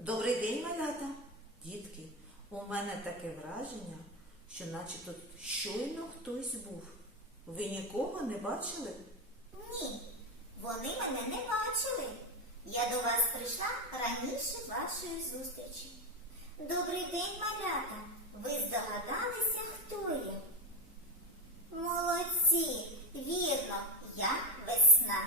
Добрий день, малята! Дітки, у мене таке враження, що наче тут щойно хтось був. Ви нікого не бачили? Ні, вони мене не бачили. Я до вас прийшла раніше вашої зустрічі. Добрий день, малята! Ви здогадалися, хто я? Молодці! Вірно, я Весна.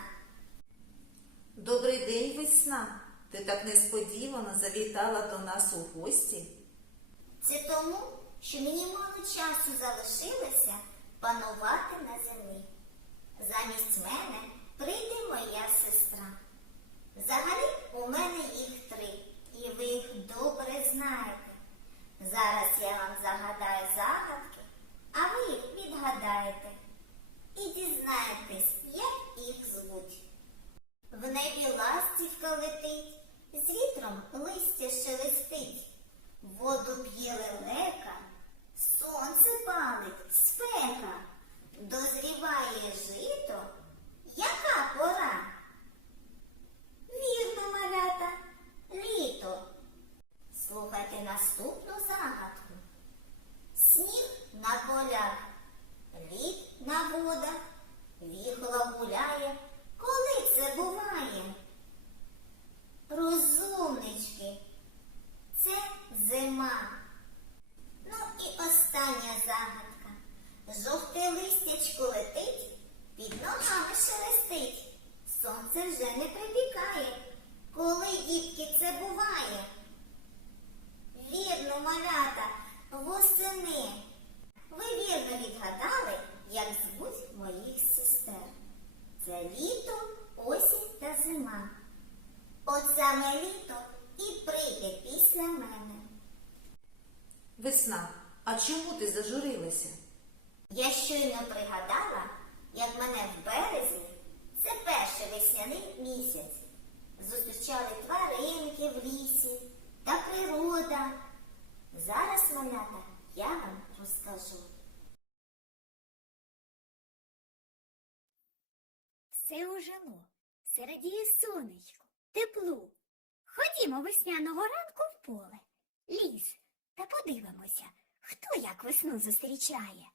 Добрий день, Весна! Ти так несподівано завітала до нас у гості. Це тому, що мені мало часу залишилося панувати на землі. Замість мене прийде моя сестра. Взагалі у мене їх 3, і ви їх добре знаєте. Зараз я вам загадаю загадки, а ви їх відгадаєте. І дізнаєтесь, як їх звуть. В небі ластівка летить, з вітром листя шелестить. Воду п'є лелека, сонце палить, спека. Дозріває жито, яка пора? Вірно, малята, літо. Слухайте наступну загадку. Сніг на полях, лід на водах, віхола гуляє. Коли це буває? Розумнички, це зима. Ну і остання загадка. Жовте листячко летить, під ногами шелестить. Сонце вже не припікає. Коли, дітки, це буває? Вірно, малята, восени. Ви вірно відгадали, як звуть моїх сестер. Це літо, осінь та зима. От саме літо і прийде після мене. Весна, а чому ти зажурилася? Я щойно пригадала, як мене в березні, це перший весняний місяць, зустрічали тваринки в лісі та природа. Зараз, малята, я вам розкажу. Все ожило, все радіє сонечко, теплу. Ходімо весняного ранку в поле, ліс, та подивимося, хто як весну зустрічає.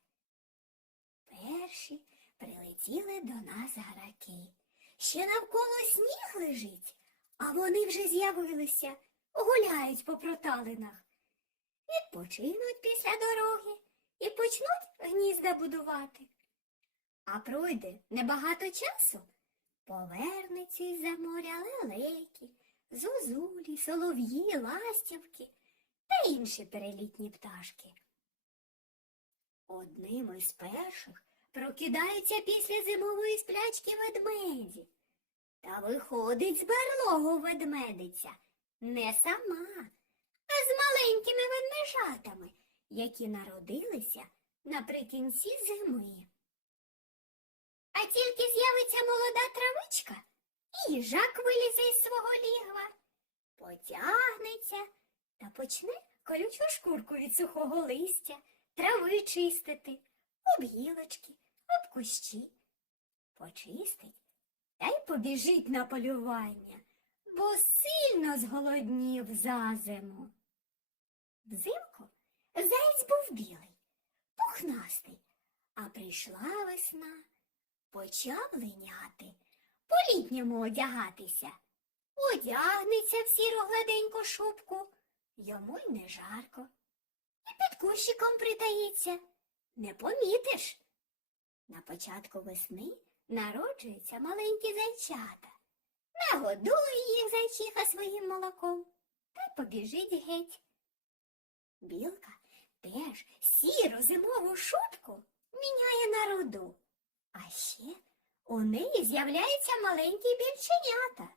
Перші прилетіли до нас граки. Ще навколо сніг лежить, а вони вже з'явилися, гуляють по проталинах. Відпочинуть після дороги і почнуть гнізда будувати. А пройде небагато часу, повернуться із-за моря лелеки, зозулі, солов'ї, ластівки та інші перелітні пташки. Одним із перших прокидаються після зимової сплячки ведмеді. Та виходить з барлогу ведмедиця не сама, а з маленькими ведмежатами, які народилися наприкінці зими. А тільки з'явиться молода травичка, і їжак вилізе із свого лігва, потягнеться та почне колючу шкурку від сухого листя, трави чистити, об гілочки, об кущі. Почистить та й побіжить на полювання, бо сильно зголоднів за зиму. Взимку заєць був білий, пухнастий, а прийшла весна. Почав линяти, по-літньому одягатися. Одягнеться в сіру гладеньку шубку, йому й не жарко. І під кущиком притаїться, не помітиш. На початку весни народжуються маленькі зайчата. Нагодує їх зайчиха своїм молоком та й побіжить геть. Білка теж сіру зимову шубку міняє на руду. А ще у неї з'являються маленькі більченята.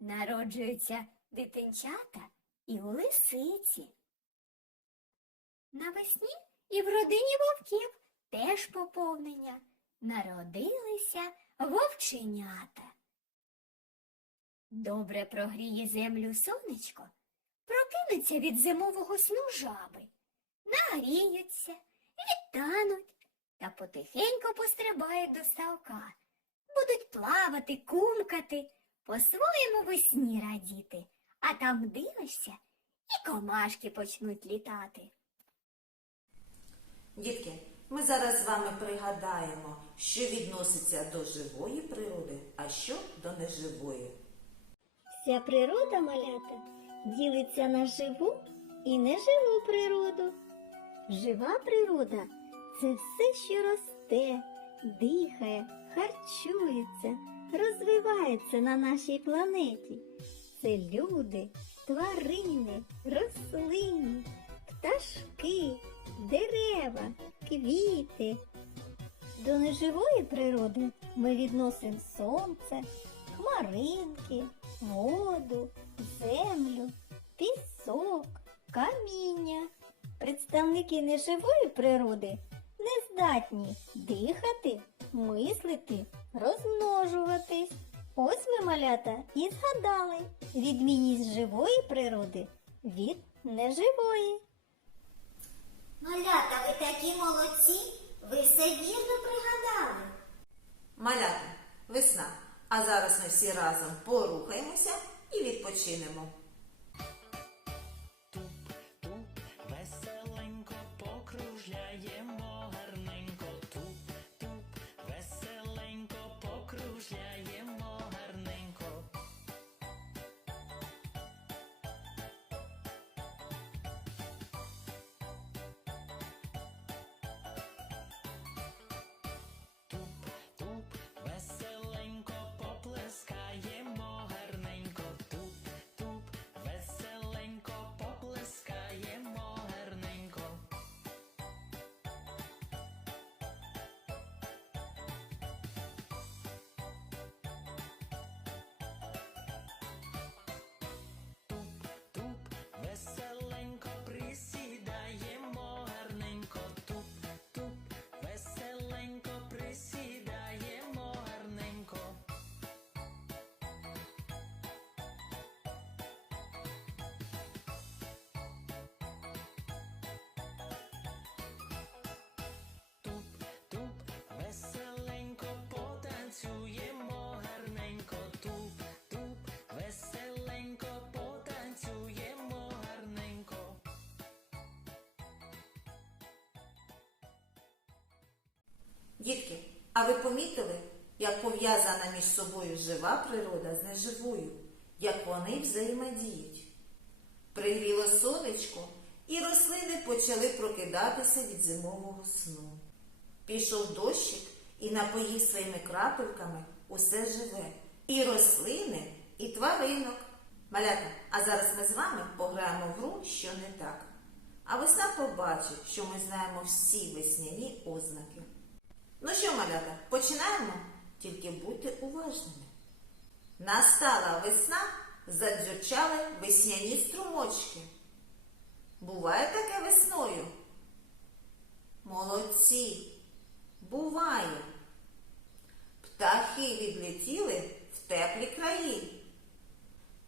Народжуються дитинчата і у лисиці. Навесні і в родині вовків теж поповнення. Народилися вовченята. Добре прогріє землю сонечко, прокинуться від зимового сну жаби, нагріються, відтануть та потихеньку пострибають до ставка, будуть плавати, кумкати, по-своєму весні радіти, а А там дивишся, і комашки почнуть літати. Дітки, ми зараз з вами пригадаємо, що відноситься до живої природи, а що до неживої. Вся природа, малята, ділиться на живу і неживу природу. Жива природа – це все, що росте, дихає, харчується, розвивається на нашій планеті. Це люди, тварини, рослини, пташки, дерева, квіти. До неживої природи ми відносимо сонце, хмаринки, воду, землю, пісок, каміння. Представники неживої природи не здатні дихати, мислити, розмножуватись. Ось ми, малята, і згадали відмінність живої природи від неживої. Малята, ви такі молодці, ви все вірно пригадали. Малята, весна. А зараз ми всі разом порухаємося і відпочинемо. Туп-туп, веселенько покружляємо гарненько. Туп-туп, веселенько покружляємо гарненько. Туп-туп, веселенько поплескаємо гарненько. Туп-туп, веселенько поплескаємо гарненько. Туп-туп, веселенько присідаємо гарненько. Туп-туп, веселенько присідаємо гарненько. Туп-туп, веселенько потанцюємо гарненько. Туп-туп, веселенько потанцюємо гарненько. Дітки, а ви помітили, як пов'язана між собою жива природа з неживою, як вони взаємодіють? Пригріло сонечко, і рослини почали прокидатися від зимового сну. Пішов дощик і напоїв своїми крапельками усе живе. І рослини, і тваринок. Малята, а зараз ми з вами пограємо в гру «Що не так?». А весна побачить, що ми знаємо всі весняні ознаки. Ну що, малята, починаємо? Тільки будьте уважними. Настала весна, задзюрчали весняні струмочки. Буває таке весною? Молодці! Буває. Птахи відлетіли в теплі краї.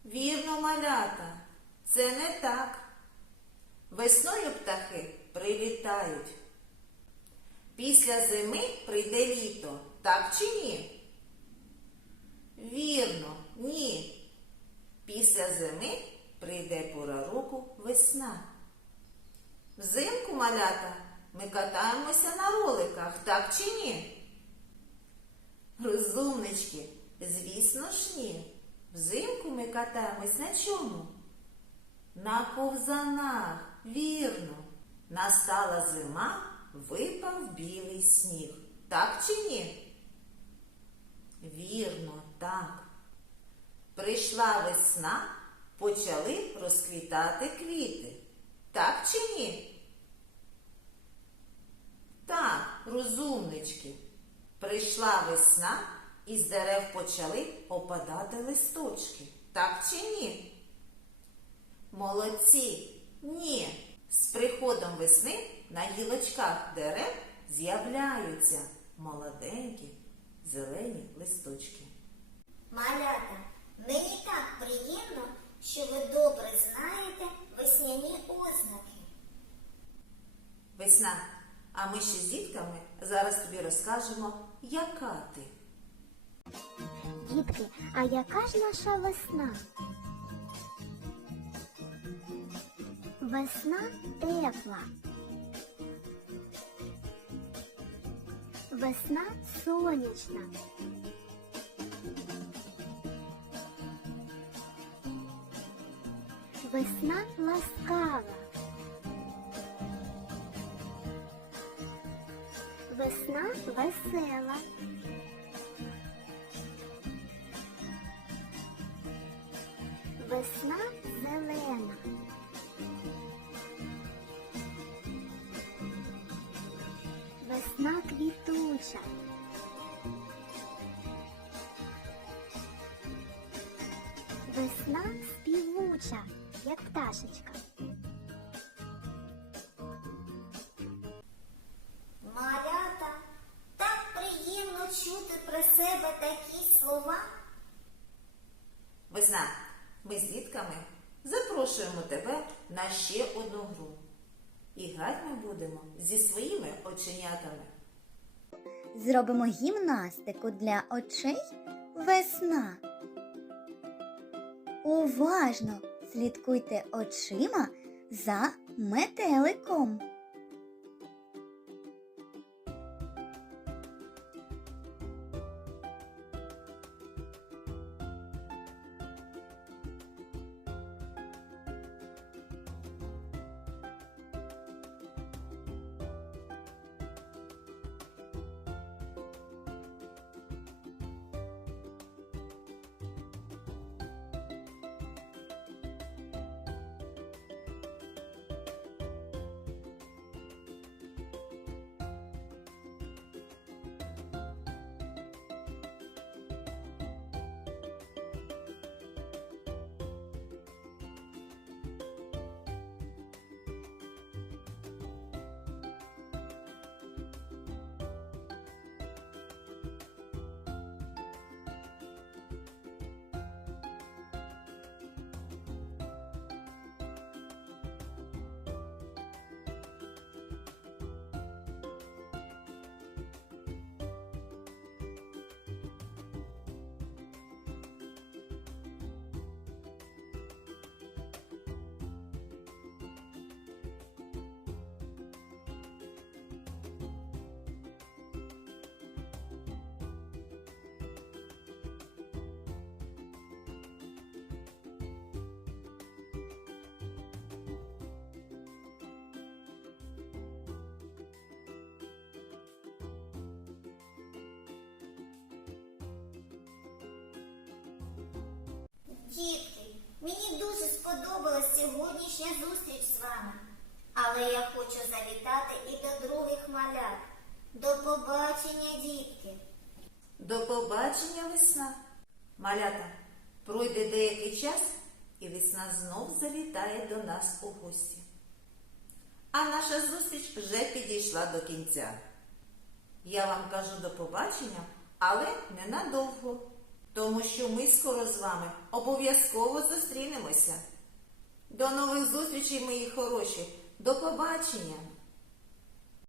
Вірно, малята, це не так. Весною птахи прилітають. Після зими прийде літо, так чи ні? Вірно, ні. Після зими прийде пора року весна. Взимку, малята, ми катаємося на роликах, так чи ні? Розумнички, звісно ж ні. Взимку ми катаємось на чому? На ковзанах, вірно. Настала зима, випав білий сніг. Так чи ні? Вірно, так. Прийшла весна, почали розквітати квіти. Так чи ні? Так, розумнички. Прийшла весна, і з дерев почали опадати листочки. Так чи ні? Молодці! Ні! З приходом весни на гілочках дерев з'являються молоденькі зелені листочки. Малята, мені так приємно, що ви добре знаєте весняні ознаки. Весна, а ми ще з дітками зараз тобі розкажемо, яка ти. Дітки, а яка ж наша весна? Весна тепла. Весна сонячна. Весна ласкава. Весна весела. Весна зелена. Весна квітуча. Весна співуча, як пташечка. Малята, так приємно чути про себе такі слова. Весна, ми з дітками запрошуємо тебе на ще одну гру. І грати ми будемо зі своїми оченятами. Зробимо гімнастику для очей весна. Уважно слідкуйте очима за метеликом. Дітки, мені дуже сподобалась сьогоднішня зустріч з вами. Але я хочу завітати і до других малят. До побачення, дітки! До побачення, весна. Малята, пройде деякий час, і весна знов завітає до нас у гості. А наша зустріч вже підійшла до кінця. Я вам кажу до побачення, але ненадовго, тому що ми скоро з вами обов'язково зустрінемося. До нових зустрічей, мої хороші! До побачення!